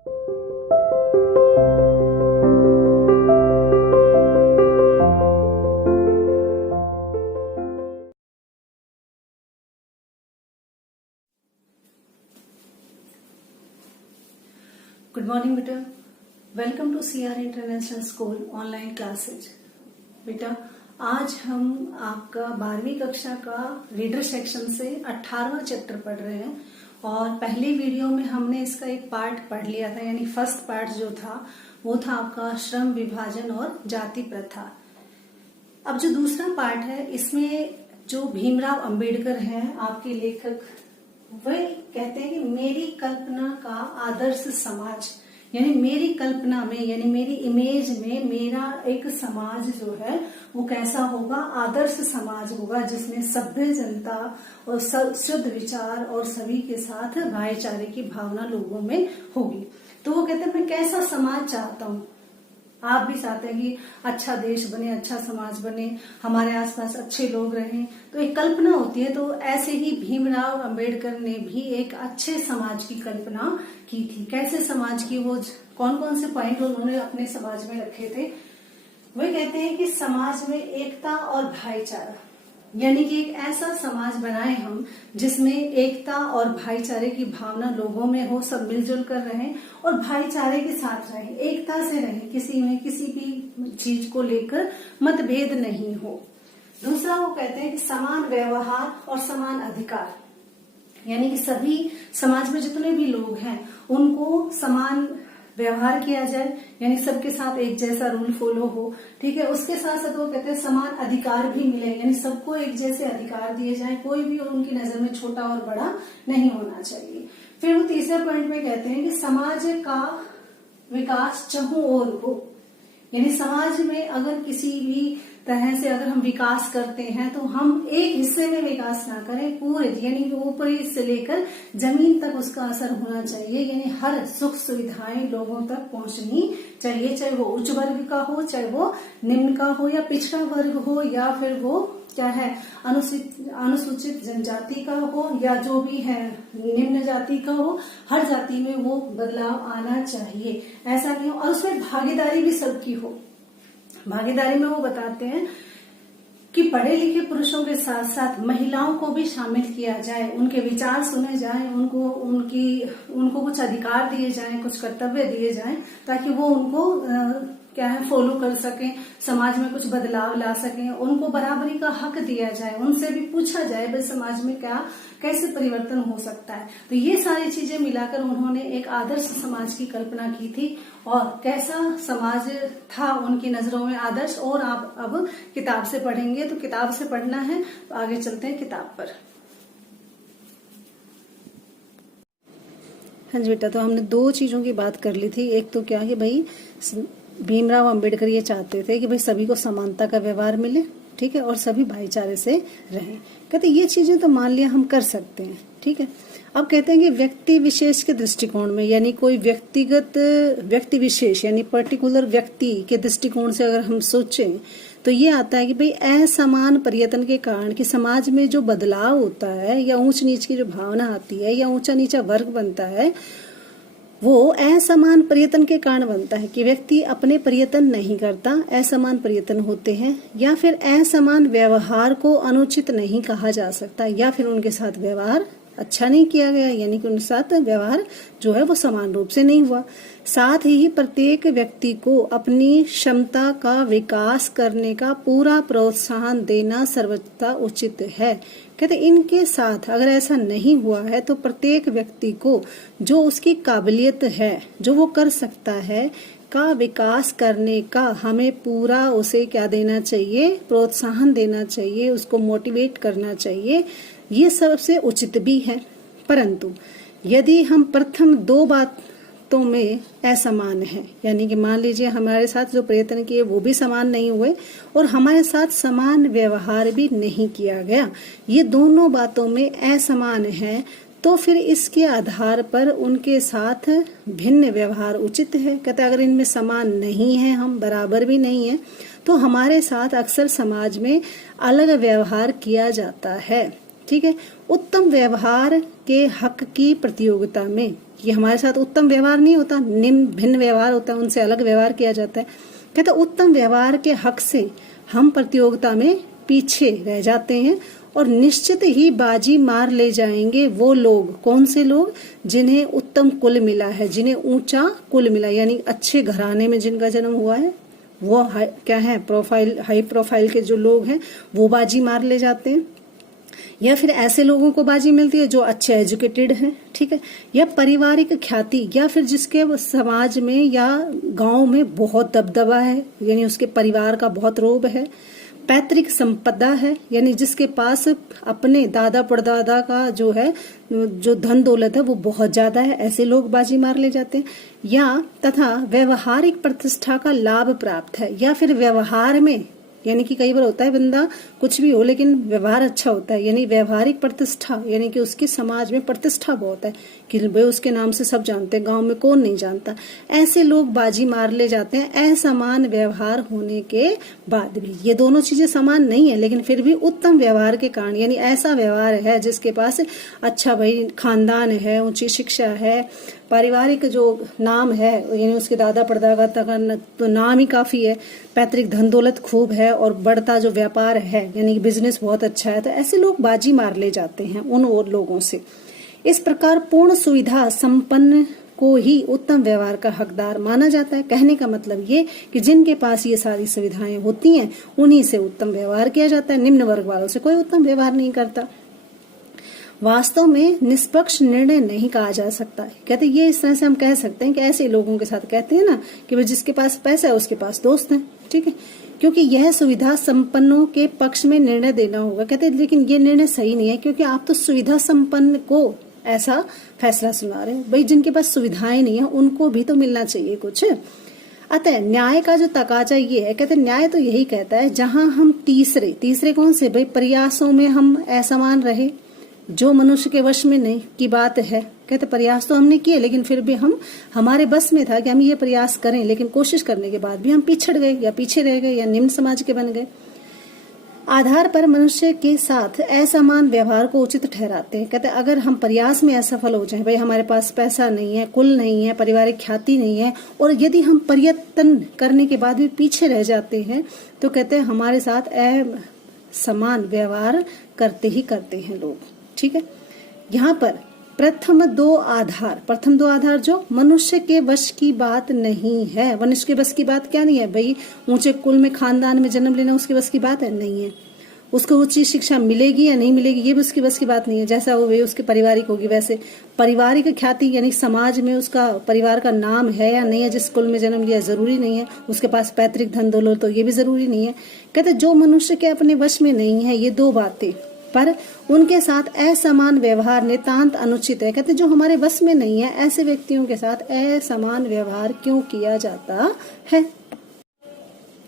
Good morning बेटा, welcome to CR international school online classes. बेटा आज हम आपका 12वीं कक्षा का रीडर सेक्शन से 18वां चैप्टर पढ़ रहे हैं और पहली वीडियो में हमने इसका एक पार्ट पढ़ लिया था, यानी फर्स्ट पार्ट जो था वो था आपका श्रम विभाजन और जाति प्रथा। अब जो दूसरा पार्ट है इसमें जो भीमराव अंबेडकर हैं आपके लेखक, वे कहते हैं कि मेरी कल्पना का आदर्श समाज, यानी मेरी कल्पना में यानी मेरी इमेज में मेरा एक समाज जो है वो कैसा होगा, आदर्श समाज होगा जिसमें सभ्य जनता और शुद्ध विचार और सभी के साथ भाईचारे की भावना लोगों में होगी। तो वो कहते हैं मैं कैसा समाज चाहता हूँ। आप भी चाहते हैं कि अच्छा देश बने, अच्छा समाज बने, हमारे आसपास अच्छे लोग रहें, तो एक कल्पना होती है। तो ऐसे ही भीमराव अंबेडकर ने भी एक अच्छे समाज की कल्पना की थी। कैसे समाज की, वो कौन कौन से पॉइंट उन्होंने अपने समाज में रखे थे। वे कहते हैं कि समाज में एकता और भाईचारा, यानी कि एक ऐसा समाज बनाए हम जिसमें एकता और भाईचारे की भावना लोगों में हो, सब मिलजुल कर रहें और भाईचारे के साथ रहें, एकता से रहें, किसी में किसी भी चीज को लेकर मतभेद नहीं हो। दूसरा वो कहते हैं कि समान व्यवहार और समान अधिकार, यानी कि सभी समाज में जितने भी लोग हैं उनको समान व्यवहार किया जाए, यानी सबके साथ एक जैसा रूल फॉलो हो। ठीक है, उसके साथ साथ वो कहते हैं समान अधिकार भी मिले, यानी सबको एक जैसे अधिकार दिए जाए, कोई भी उनकी नजर में छोटा और बड़ा नहीं होना चाहिए। फिर वो तीसरे पॉइंट में कहते हैं कि समाज का विकास चहुं ओर हो, यानी समाज में अगर किसी भी तरह से अगर हम विकास करते हैं तो हम एक हिस्से में विकास ना करें, पूरे यानी कि ऊपरी से लेकर जमीन तक उसका असर होना चाहिए, यानी हर सुख सुविधाएं लोगों तक पहुंचनी चाहिए, चाहे वो उच्च वर्ग का हो, चाहे वो निम्न का हो, या पिछड़ा वर्ग हो, या फिर वो क्या है अनुसूचित जनजाति का हो, या जो भी है निम्न जाति का हो, हर जाति में वो बदलाव आना चाहिए। ऐसा नहीं हो, और उसमें भागीदारी भी सबकी हो। भागीदारी में वो बताते हैं कि पढ़े लिखे पुरुषों के साथ साथ महिलाओं को भी शामिल किया जाए, उनके विचार सुने जाए, उनको कुछ अधिकार दिए जाएं, कुछ कर्तव्य दिए जाएं, ताकि वो उनको क्या है फॉलो कर सकें, समाज में कुछ बदलाव ला सकें, उनको बराबरी का हक दिया जाए, उनसे भी पूछा जाए भाई समाज में क्या कैसे परिवर्तन हो सकता है। तो ये सारी चीजें मिलाकर उन्होंने एक आदर्श समाज की कल्पना की थी और कैसा समाज था उनकी नजरों में आदर्श। और आप अब किताब से पढ़ेंगे, तो किताब से पढ़ना है तो आगे चलते हैं किताब पर। हाँ जी बेटा, तो हमने दो चीजों की बात कर ली थी। एक तो क्या कि भाई भीमराव अंबेडकर ये चाहते थे कि भाई सभी को समानता का व्यवहार मिले, ठीक है, और सभी भाईचारे से रहें। कहते ये चीजें तो मान लिया हम कर सकते हैं, ठीक है। अब कहते हैं कि व्यक्ति विशेष के दृष्टिकोण में, यानी कोई व्यक्ति विशेष यानी पर्टिकुलर व्यक्ति के दृष्टिकोण से अगर हम सोचें तो ये आता है कि भाई असमान पर्यटन के कारण कि समाज में जो बदलाव होता है या ऊंच नीच की जो भावना आती है या ऊंचा नीचा वर्ग बनता है, वो असमान पर्यटन के कारण बनता है कि व्यक्ति अपने पर्यटन नहीं करता, असमान पर्यटन होते हैं, या फिर असमान व्यवहार को अनुचित नहीं कहा जा सकता, या फिर उनके साथ व्यवहार अच्छा नहीं किया गया, यानी कि उनके साथ व्यवहार जो है वो समान रूप से नहीं हुआ। साथ ही प्रत्येक व्यक्ति को अपनी क्षमता का विकास करने का पूरा प्रोत्साहन देना सर्वथा उचित है। कहते इनके साथ अगर ऐसा नहीं हुआ है तो प्रत्येक व्यक्ति को जो उसकी काबिलियत है, जो वो कर सकता है, का विकास करने का हमें पूरा उसे क्या देना चाहिए, प्रोत्साहन देना चाहिए, उसको मोटिवेट करना चाहिए। ये सबसे उचित भी है। परंतु यदि हम प्रथम दो बातों में असमान है, यानी कि मान लीजिए हमारे साथ जो प्रयत्न किए वो भी समान नहीं हुए और हमारे साथ समान व्यवहार भी नहीं किया गया, ये दोनों बातों में असमान है, तो फिर इसके आधार पर उनके साथ भिन्न व्यवहार उचित है। कहते अगर इनमें समान नहीं है, हम बराबर भी नहीं है, तो हमारे साथ अक्सर समाज में अलग व्यवहार किया जाता है, ठीक है। उत्तम व्यवहार के हक की प्रतियोगिता में, ये हमारे साथ उत्तम व्यवहार नहीं होता, निम्न भिन्न व्यवहार होता है, उनसे अलग व्यवहार किया जाता है। कहते उत्तम व्यवहार के हक से हम प्रतियोगिता में पीछे रह जाते हैं और निश्चित ही बाजी मार ले जाएंगे वो लोग। कौन से लोग? जिन्हें उत्तम कुल मिला है, जिन्हें ऊंचा कुल मिला, यानी अच्छे घराने में जिनका जन्म हुआ है, वो क्या है, हाई प्रोफाइल के जो लोग हैं वो बाजी मार ले जाते हैं। या फिर ऐसे लोगों को बाजी मिलती है जो अच्छे एजुकेटेड हैं, ठीक है, या पारिवारिक ख्याति, या फिर जिसके समाज में या गांव में बहुत दबदबा है, यानी उसके परिवार का बहुत रोब है। पैतृक संपदा है, यानी जिसके पास अपने दादा परदादा का जो है, जो धन दौलत है वो बहुत ज्यादा है, ऐसे लोग बाजी मार ले जाते हैं। या तथा व्यवहारिक प्रतिष्ठा का लाभ प्राप्त है, या फिर व्यवहार में, यानी कि कई बार होता है बंदा कुछ भी हो लेकिन व्यवहार अच्छा होता है, यानी व्यवहारिक प्रतिष्ठा, यानी कि उसके समाज में प्रतिष्ठा बहुत है कि भाई उसके नाम से सब जानते हैं, गांव में कौन नहीं जानता, ऐसे लोग बाजी मार ले जाते हैं असमान व्यवहार होने के बाद भी। ये दोनों चीजें समान नहीं है, लेकिन फिर भी उत्तम व्यवहार के कारण, यानी ऐसा व्यवहार है जिसके पास अच्छा भाई खानदान है, ऊंची शिक्षा है, पारिवारिक जो नाम है, यानी उसके दादा परदादा का तो नाम ही काफी है, पैतृक धन दौलत खूब है और बढ़ता जो व्यापार है, यानी कि बिजनेस बहुत अच्छा है, तो ऐसे लोग बाजी मार ले जाते हैं उन और लोगों से। इस प्रकार पूर्ण सुविधा संपन्न को ही उत्तम व्यवहार का हकदार माना जाता है। कहने का मतलब ये कि जिनके पास ये सारी सुविधाएं होती हैं उन्हीं से उत्तम व्यवहार किया जाता है, निम्न वर्ग वालों से कोई उत्तम व्यवहार नहीं करता। वास्तव में निष्पक्ष निर्णय नहीं कहा जा सकता है। कहते ये इस तरह से हम कह सकते हैं कि ऐसे लोगों के साथ कहते हैं ना कि भाई जिसके पास पैसा है उसके पास दोस्त हैं, ठीक है, क्योंकि यह सुविधा संपन्नों के पक्ष में निर्णय देना होगा। कहते हैं लेकिन ये निर्णय सही नहीं है, क्योंकि आप तो सुविधा संपन्न को ऐसा फैसला सुना रहे हैं, भाई जिनके पास सुविधाएं नहीं है उनको भी तो मिलना चाहिए कुछ। अतः न्याय का जो तकाजा ये है, कहते न्याय तो यही कहता है जहां हम तीसरे कौन से, भाई प्रयासों में हम असमान रहे, जो मनुष्य के वश में नहीं की बात है। कहते प्रयास तो हमने किए लेकिन फिर भी हमारे बस में था कि हम ये प्रयास करें, लेकिन कोशिश करने के बाद भी हम पिछड़ गए या पीछे रह गए या निम्न समाज के बन गए। आधार पर मनुष्य के साथ असमान व्यवहार को उचित ठहराते हैं। कहते अगर हम प्रयास में असफल हो जाएं, भाई हमारे पास पैसा नहीं है, कुल नहीं है, पारिवारिक ख्याति नहीं है, और यदि हम प्रयत्न करने के बाद भी पीछे रह जाते हैं, तो कहते हैं हमारे साथ असमान व्यवहार करते ही करते हैं लोग, ठीक है। यहाँ पर प्रथम दो आधार जो मनुष्य के वश की बात नहीं है। मनुष्य के बस की बात क्या नहीं है, भाई ऊंचे कुल में खानदान में जन्म लेना उसके बस की बात है, नहीं है। उसको उच्च शिक्षा मिलेगी या नहीं मिलेगी ये भी उसकी बस की बात नहीं है। जैसा हो वही उसकी पारिवारिक होगी, वैसे पारिवारिक ख्याति यानी समाज में उसका परिवार का नाम है या नहीं है, जिस कुल में जन्म लिया जरूरी नहीं है। उसके पास पैतृक धन दौलत तो ये भी जरूरी नहीं है। कहते जो मनुष्य के अपने वश में नहीं है ये दो बातें, पर उनके साथ असमान व्यवहार नितांत अनुचित है। कहते जो हमारे बस में नहीं है ऐसे व्यक्तियों के साथ असमान व्यवहार क्यों किया जाता है,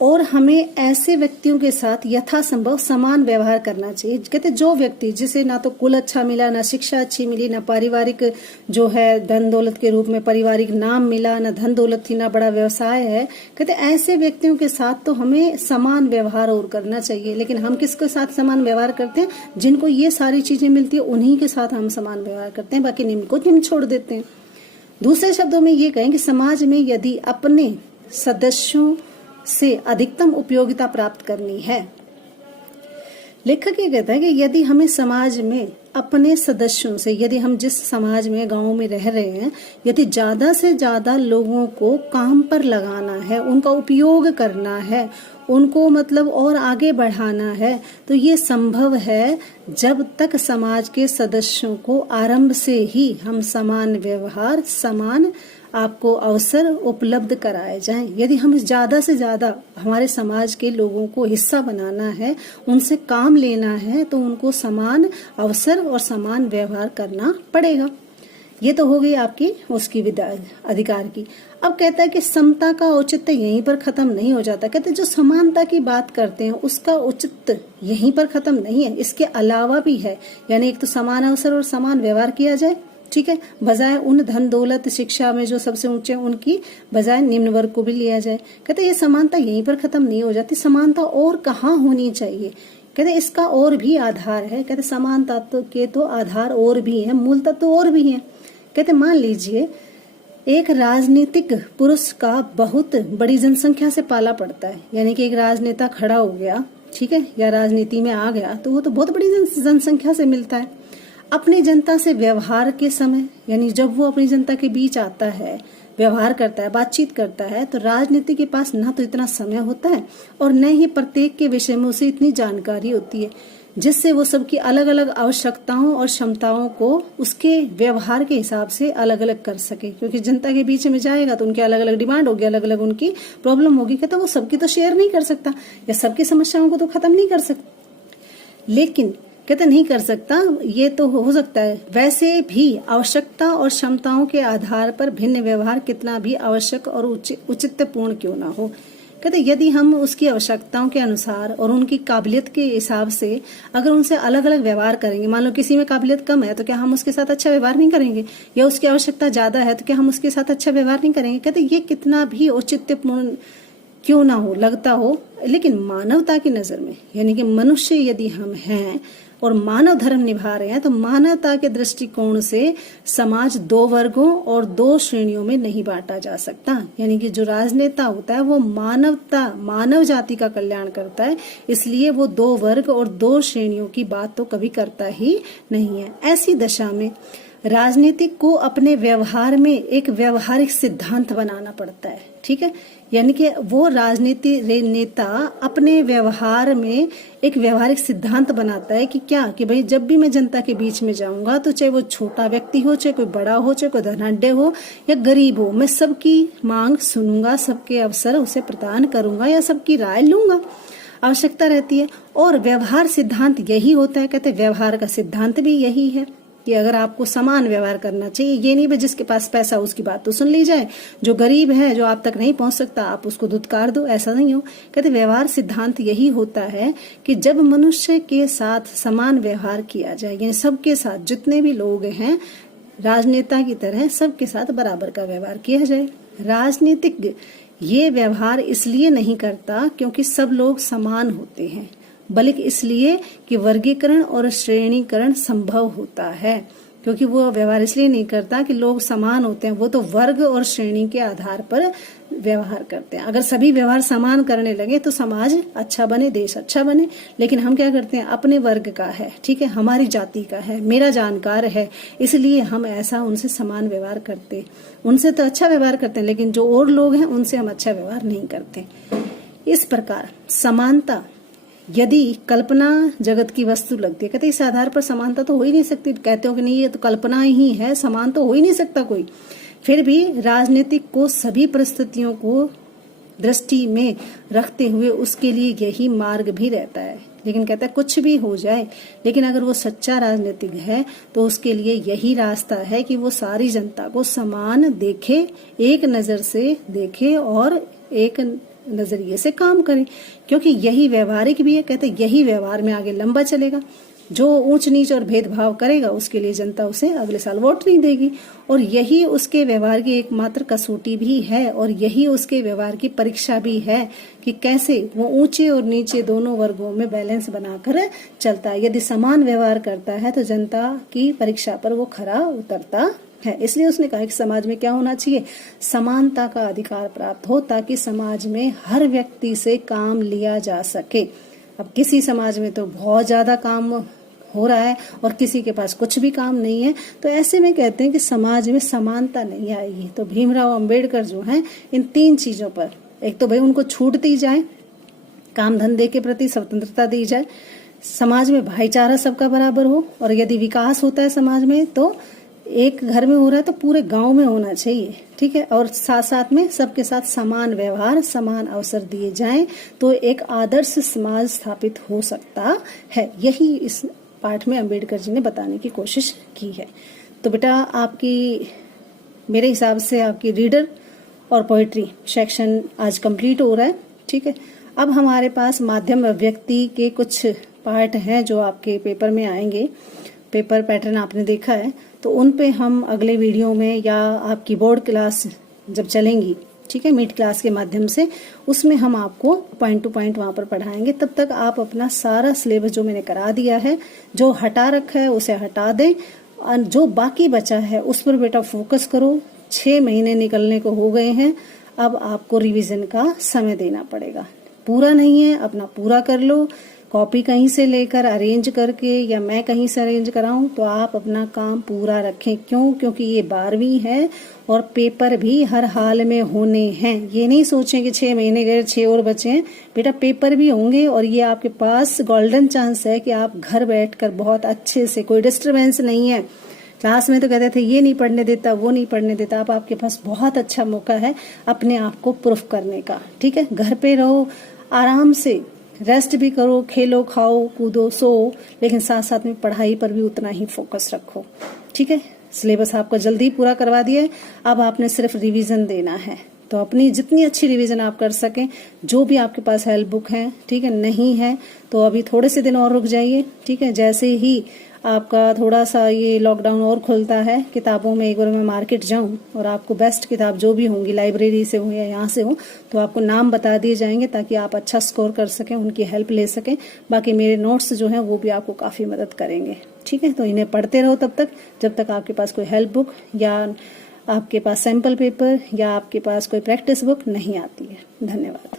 और हमें ऐसे व्यक्तियों के साथ यथासंभव समान व्यवहार करना चाहिए। कहते जो व्यक्ति जिसे ना तो कुल अच्छा मिला, ना शिक्षा अच्छी मिली, ना पारिवारिक जो है धन दौलत के रूप में पारिवारिक नाम मिला, ना धन दौलत थी, ना बड़ा व्यवसाय है, कहते ऐसे व्यक्तियों के साथ तो हमें समान व्यवहार और करना चाहिए। लेकिन हम किसके साथ समान व्यवहार करते हैं? जिनको ये सारी चीजें मिलती है उन्हीं के साथ हम समान व्यवहार करते हैं, बाकी निम्न को निम्न छोड़ देते हैं। दूसरे शब्दों में ये कहें कि समाज में यदि अपने सदस्यों से अधिकतम उपयोगिता प्राप्त करनी है, लेखक ये कहता है कि यदि हमें समाज में अपने सदस्यों से, यदि हम जिस समाज में गांव में रह रहे हैं, यदि ज्यादा से ज्यादा लोगों को काम पर लगाना है, उनका उपयोग करना है, उनको मतलब और आगे बढ़ाना है, तो ये संभव है जब तक समाज के सदस्यों को आरंभ से ही हम समान व्यवहार, समान आपको अवसर उपलब्ध कराए जाएं। यदि हम ज्यादा से ज्यादा हमारे समाज के लोगों को हिस्सा बनाना है, उनसे काम लेना है, तो उनको समान अवसर और समान व्यवहार करना पड़ेगा। ये तो हो गई आपकी उसकी अधिकार की। अब कहता है कि समता का औचित्य यहीं पर खत्म नहीं हो जाता। कहते जो समानता की बात करते हैं उसका औचित्य यहीं पर खत्म नहीं है, इसके अलावा भी है। यानी एक तो समान अवसर और समान व्यवहार किया जाए, ठीक है, बजाय उन धन दौलत शिक्षा में जो सबसे ऊंचे उनकी बजाय निम्न वर्ग को भी लिया जाए। कहते ये समानता यहीं पर खत्म नहीं हो जाती, समानता और कहाँ होनी चाहिए। कहते इसका और भी आधार है। कहते समान तत्व के तो आधार और भी हैं, मूल तत्व और भी हैं। कहते मान लीजिए एक राजनीतिक पुरुष का बहुत बड़ी जनसंख्या से पाला पड़ता है, यानी कि एक राजनेता खड़ा हो गया, ठीक है, या राजनीति में आ गया, तो वो तो बहुत बड़ी जनसंख्या से मिलता है। अपनी जनता से व्यवहार के समय, यानी जब वो अपनी जनता के बीच आता है, व्यवहार करता है, बातचीत करता है, तो राजनीति के पास ना तो इतना समय होता है और न ही प्रत्येक के विषय में उसे इतनी जानकारी होती है, जिससे वो सबकी अलग अलग आवश्यकताओं और क्षमताओं को उसके व्यवहार के हिसाब से अलग अलग कर सके। क्योंकि जनता के बीच में जाएगा तो उनकी अलग अलग डिमांड होगी, अलग अलग उनकी प्रॉब्लम होगी, कहता वो सबकी तो शेयर नहीं कर सकता या सबकी समस्याओं को तो खत्म नहीं कर सकता, लेकिन कहते नहीं कर सकता, ये तो हो सकता है। वैसे भी आवश्यकता और क्षमताओं के आधार पर भिन्न व्यवहार कितना भी आवश्यक और औचित्यपूर्ण क्यों ना हो, कहते यदि हम उसकी आवश्यकताओं के अनुसार और उनकी काबिलियत के हिसाब से अगर उनसे अलग अलग व्यवहार करेंगे, मान लो किसी में काबिलियत कम है तो क्या हम उसके साथ अच्छा व्यवहार नहीं करेंगे, या उसकी आवश्यकता ज्यादा है तो क्या हम उसके साथ अच्छा व्यवहार नहीं करेंगे। कहते ये कितना भी औचित्यपूर्ण क्यों ना हो, लगता हो, लेकिन मानवता की नजर में, यानी कि मनुष्य यदि हम हैं और मानव धर्म निभा रहे हैं, तो मानवता के दृष्टिकोण से समाज दो वर्गों और दो श्रेणियों में नहीं बांटा जा सकता। यानी कि जो राजनेता होता है वो मानव जाति का कल्याण करता है, इसलिए वो दो वर्ग और दो श्रेणियों की बात तो कभी करता ही नहीं है। ऐसी दशा में राजनीतिक को अपने व्यवहार में एक व्यवहारिक सिद्धांत बनाना पड़ता है, ठीक है, यानी कि वो राजनीति नेता अपने व्यवहार में एक व्यवहारिक सिद्धांत बनाता है कि क्या, कि भाई जब भी मैं जनता के बीच में जाऊंगा तो चाहे वो छोटा व्यक्ति हो, चाहे कोई बड़ा हो, चाहे कोई धनाढ्य हो या गरीब हो, मैं सबकी मांग सुनूंगा, सबके अवसर उसे प्रदान करूंगा या सबकी राय लूंगा, आवश्यकता रहती है। और व्यवहार सिद्धांत यही होता है, कहते व्यवहार का सिद्धांत भी यही है कि अगर आपको समान व्यवहार करना चाहिए, ये नहीं भाई जिसके पास पैसा उसकी बात तो सुन ली जाए, जो गरीब है, जो आप तक नहीं पहुंच सकता, आप उसको धुतकार दो, ऐसा नहीं हो। कहते व्यवहार सिद्धांत यही होता है कि जब मनुष्य के साथ समान व्यवहार किया जाए, यानी सबके साथ जितने भी लोग हैं राजनेता की तरह सबके साथ बराबर का व्यवहार किया जाए। राजनीतिक ये व्यवहार इसलिए नहीं करता क्योंकि सब लोग समान होते हैं, बल्कि इसलिए कि वर्गीकरण और श्रेणीकरण संभव होता है। क्योंकि वो व्यवहार इसलिए नहीं करता कि लोग समान होते हैं, वो तो वर्ग और श्रेणी के आधार पर व्यवहार करते हैं। अगर सभी व्यवहार समान करने लगे तो समाज अच्छा बने, देश अच्छा बने, लेकिन हम क्या करते हैं, अपने वर्ग का है, ठीक है, हमारी जाति का है, मेरा जानकार है, इसलिए हम ऐसा उनसे समान व्यवहार करते, उनसे तो अच्छा व्यवहार करते हैं, लेकिन जो और लोग हैं उनसे हम अच्छा व्यवहार नहीं करते। इस प्रकार समानता यदि कल्पना जगत की वस्तु लगती है, कहते इस आधार पर समानता तो हो ही नहीं सकती, कहते हो कि नहीं ये तो कल्पना ही है, समान तो हो ही नहीं सकता कोई। फिर भी राजनीतिक को सभी परिस्थितियों को दृष्टि में रखते हुए उसके लिए यही मार्ग भी रहता है। लेकिन कहता है कुछ भी हो जाए, लेकिन अगर वो सच्चा राजनीतिक है तो उसके लिए यही रास्ता है कि वो सारी जनता को समान देखे, एक नजर से देखे और एक नजरिए से काम करें, क्योंकि यही व्यवहारिक भी है। कहते यही व्यवहार में आगे लंबा चलेगा। जो ऊंच नीच और भेदभाव करेगा उसके लिए जनता उसे अगले साल वोट नहीं देगी, और यही उसके व्यवहार की एकमात्र कसौटी भी है और यही उसके व्यवहार की परीक्षा भी है कि कैसे वो ऊंचे और नीचे दोनों वर्गों में बैलेंस बनाकर चलता है। यदि समान व्यवहार करता है तो जनता की परीक्षा पर वो खरा उतरता है। इसलिए उसने कहा कि समाज में क्या होना चाहिए, समानता का अधिकार प्राप्त हो, ताकि समाज में हर व्यक्ति से काम लिया जा सके। अब किसी समाज में तो बहुत ज्यादा काम हो रहा है और किसी के पास कुछ भी काम नहीं है, तो ऐसे में कहते हैं कि समाज में समानता नहीं आएगी। तो भीमराव अंबेडकर जो हैं इन तीन चीजों पर, एक तो भाई उनको छूट दी जाए, काम धंधे के प्रति स्वतंत्रता दी जाए, समाज में भाईचारा सबका बराबर हो, और यदि विकास होता है समाज में तो एक घर में हो रहा है तो पूरे गांव में होना चाहिए, ठीक है, और साथ साथ में सबके साथ समान व्यवहार, समान अवसर दिए जाएं तो एक आदर्श समाज स्थापित हो सकता है। यही इस पाठ में अंबेडकर जी ने बताने की कोशिश की है। तो बेटा आपकी, मेरे हिसाब से आपकी रीडर और पोएट्री सेक्शन आज कंप्लीट हो रहा है, ठीक है। अब हमारे पास माध्यम अभिव्यक्ति के कुछ पार्ट हैं जो आपके पेपर में आएंगे। पेपर पैटर्न आपने देखा है, तो उन पे हम अगले वीडियो में या आपकी बोर्ड क्लास जब चलेंगी ठीक है, मीट क्लास के माध्यम से। उसमें हम आपको पॉइंट टू पॉइंट वहां पर पढ़ाएंगे। तब तक आप अपना सारा सिलेबस जो मैंने करा दिया है, जो हटा रखा है उसे हटा दें, और जो बाकी बचा है उस पर बेटा फोकस करो। 6 महीने निकलने को हो गए हैं, अब आपको रिवीजन का समय देना पड़ेगा। पूरा नहीं है, अपना पूरा कर लो। कॉपी कहीं से लेकर अरेंज करके या मैं कहीं से अरेंज कराऊं तो आप अपना काम पूरा रखें। क्यों? क्योंकि ये 12वीं है और पेपर भी हर हाल में होने हैं। ये नहीं सोचें कि 6 महीने गए, 6 और बचे हैं। बेटा पेपर भी होंगे और ये आपके पास गोल्डन चांस है कि आप घर बैठकर बहुत अच्छे से, कोई डिस्टरबेंस नहीं है। क्लास में तो कहते थे ये नहीं पढ़ने देता, वो नहीं पढ़ने देता। अब आपके पास बहुत अच्छा मौका है अपने आप को प्रूफ करने का। ठीक है, घर पे रहो, आराम से रेस्ट भी करो, खेलो, खाओ, कूदो, सो, लेकिन साथ साथ में पढ़ाई पर भी उतना ही फोकस रखो। ठीक है, सिलेबस आपका जल्दी पूरा करवा दिया है, अब आपने सिर्फ रिवीजन देना है। तो अपनी जितनी अच्छी रिवीजन आप कर सकें, जो भी आपके पास हेल्प बुक है, ठीक है, नहीं है तो अभी थोड़े से दिन और रुक जाइए। ठीक है, जैसे ही आपका थोड़ा सा ये लॉकडाउन और खुलता है, किताबों में एक बार मैं मार्केट जाऊं और आपको बेस्ट किताब जो भी होंगी, लाइब्रेरी से हो या यहाँ से हो, तो आपको नाम बता दिए जाएंगे ताकि आप अच्छा स्कोर कर सकें, उनकी हेल्प ले सकें। बाकी मेरे नोट्स जो हैं वो भी आपको काफ़ी मदद करेंगे। ठीक है, तो इन्हें पढ़ते रहो तब तक जब तक आपके पास कोई हेल्प बुक या आपके पास सैम्पल पेपर या आपके पास कोई प्रैक्टिस बुक नहीं आती है। धन्यवाद।